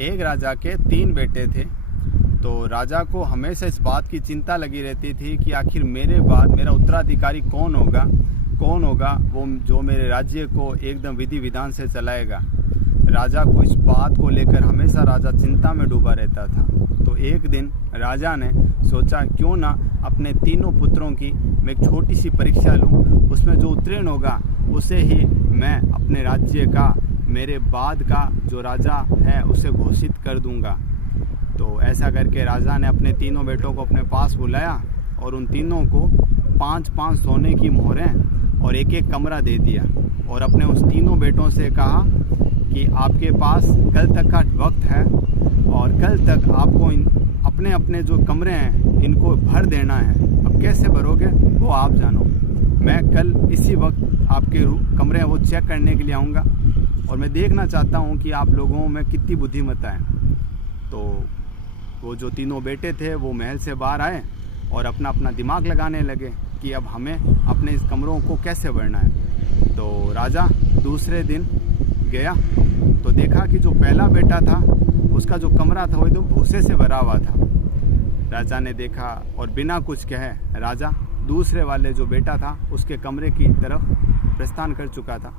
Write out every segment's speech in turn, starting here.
एक राजा के 3 बेटे थे। तो राजा को हमेशा इस बात की चिंता लगी रहती थी कि आखिर मेरे बाद मेरा उत्तराधिकारी कौन होगा वो जो मेरे राज्य को एकदम विधि विधान से चलाएगा। राजा को इस बात को लेकर हमेशा राजा चिंता में डूबा रहता था। तो एक दिन राजा ने सोचा क्यों ना अपने तीनों पुत्रों की मैं एक छोटी सी परीक्षा लूं, उसमें जो उत्तीर्ण होगा उसे ही मैं अपने राज्य का, मेरे बाद का जो राजा है उसे घोषित कर दूंगा। तो ऐसा करके राजा ने अपने तीनों बेटों को अपने पास बुलाया और उन तीनों को 5-5 सोने की मोहरें और एक कमरा दे दिया और अपने उस तीनों बेटों से कहा कि आपके पास कल तक का वक्त है और कल तक आपको अपने अपने जो कमरे हैं इनको भर देना है। अब कैसे भरोगे वो आप जानो। मैं कल इसी वक्त आपके कमरे हैं वो चेक करने के लिए आऊँगा और मैं देखना चाहता हूँ कि आप लोगों में कितनी बुद्धिमत्ता है। तो वो जो तीनों बेटे थे वो महल से बाहर आए और अपना अपना दिमाग लगाने लगे कि अब हमें अपने इस कमरों को कैसे भरना है। तो राजा दूसरे दिन गया तो देखा कि जो पहला बेटा था उसका जो कमरा था वो एकदम भूसे से भरा हुआ था। राजा ने देखा और बिना कुछ कहे राजा दूसरे वाले जो बेटा था उसके कमरे की तरफ प्रस्थान कर चुका था।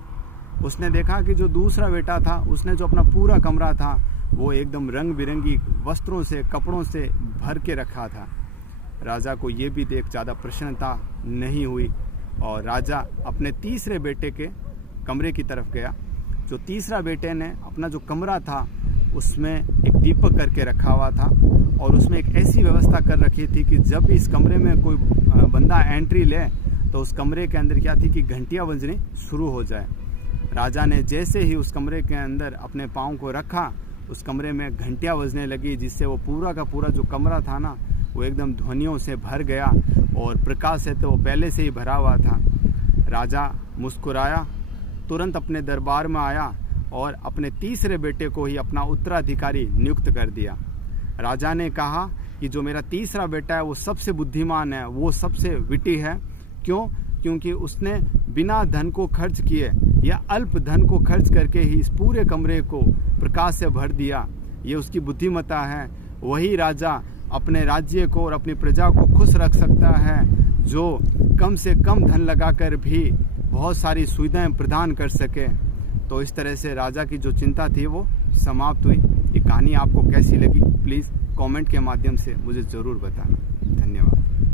उसने देखा कि जो दूसरा बेटा था उसने जो अपना पूरा कमरा था वो एकदम रंग बिरंगी वस्त्रों से, कपड़ों से भर के रखा था। राजा को ये भी देख ज़्यादा प्रसन्नता नहीं हुई और राजा अपने तीसरे बेटे के कमरे की तरफ गया। जो तीसरा बेटे ने अपना जो कमरा था उसमें एक दीपक करके रखा हुआ था और उसमें एक ऐसी व्यवस्था कर रखी थी कि जब भी इस कमरे में कोई बंदा एंट्री ले तो उस कमरे के अंदर क्या थी कि घंटियाँ बजनी शुरू हो जाए। राजा ने जैसे ही उस कमरे के अंदर अपने पाँव को रखा उस कमरे में घंटियाँ बजने लगी, जिससे वो पूरा का पूरा जो कमरा था ना वो एकदम ध्वनियों से भर गया और प्रकाश से तो वो पहले से ही भरा हुआ था। राजा मुस्कुराया, तुरंत अपने दरबार में आया और अपने तीसरे बेटे को ही अपना उत्तराधिकारी नियुक्त कर दिया। राजा ने कहा कि जो मेरा तीसरा बेटा है वो सबसे बुद्धिमान है, वो सबसे विटी है। क्यों? क्योंकि उसने बिना धन को खर्च किए या अल्प धन को खर्च करके ही इस पूरे कमरे को प्रकाश से भर दिया। ये उसकी बुद्धिमत्ता है। वही राजा अपने राज्य को और अपनी प्रजा को खुश रख सकता है जो कम से कम धन लगाकर भी बहुत सारी सुविधाएं प्रदान कर सके। तो इस तरह से राजा की जो चिंता थी वो समाप्त हुई। ये कहानी आपको कैसी लगी प्लीज़ कमेंट के माध्यम से मुझे ज़रूर बताना।